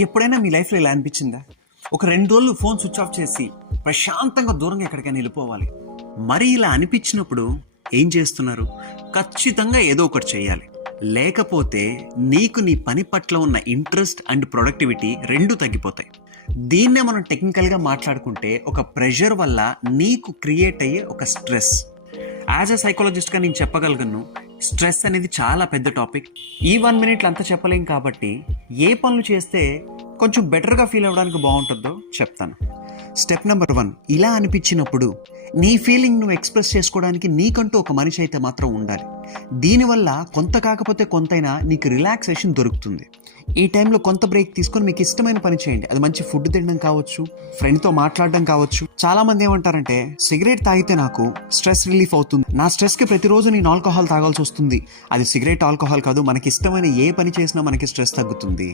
ఎప్పుడైనా మీ లైఫ్లో ఇలా అనిపించిందా? ఒక 2 రోజులు ఫోన్ స్విచ్ ఆఫ్ చేసి ప్రశాంతంగా దూరంగా ఎక్కడికైనా వెళ్ళిపోవాలి. మరి ఇలా అనిపించినప్పుడు ఏం చేస్తున్నారు? ఖచ్చితంగా ఏదో ఒకటి చేయాలి. లేకపోతే నీకు నీ పని పట్ల ఉన్న ఇంట్రెస్ట్ అండ్ ప్రొడక్టివిటీ రెండూ తగ్గిపోతాయి. దీన్నే మనం టెక్నికల్గా మాట్లాడుకుంటే ఒక ప్రెషర్ వల్ల నీకు క్రియేట్ అయ్యే ఒక స్ట్రెస్. యాజ్ అ సైకాలజిస్ట్గా నేను చెప్పగలను, స్ట్రెస్ అనేది చాలా పెద్ద టాపిక్. ఈ 1 మినిట్లో అంతా చెప్పలేం కాబట్టి ఏ పనులు చేస్తే కొంచెం బెటర్గా ఫీల్ అవ్వడానికి బాగుంటుందో చెప్తాను. స్టెప్ నెంబర్ 1, ఇలా అనిపించినప్పుడు నీ ఫీలింగ్ నువ్వు ఎక్స్ప్రెస్ చేసుకోవడానికి నీకంటూ ఒక మనిషి అయితే మాత్రం ఉండాలి. దీనివల్ల కొంత కాకపోతే కొంతైనా నీకు రిలాక్సేషన్ దొరుకుతుంది. ఈ టైంలో కొంత బ్రేక్ తీసుకొని మీకు ఇష్టమైన పని చేయండి. అది మంచి ఫుడ్ తినడం కావచ్చు, ఫ్రెండ్తో మాట్లాడడం కావచ్చు. చాలా మంది ఏమంటారంటే, సిగరెట్ తాగితే నాకు స్ట్రెస్ రిలీఫ్ అవుతుంది, నా స్ట్రెస్కి ప్రతిరోజు నేను ఆల్కహాల్ తాగాల్సి వస్తుంది. అది సిగరెట్, ఆల్కహాల్ కాదు, మనకి ఇష్టమైన ఏ పని చేసినా మనకి స్ట్రెస్ తగ్గుతుంది.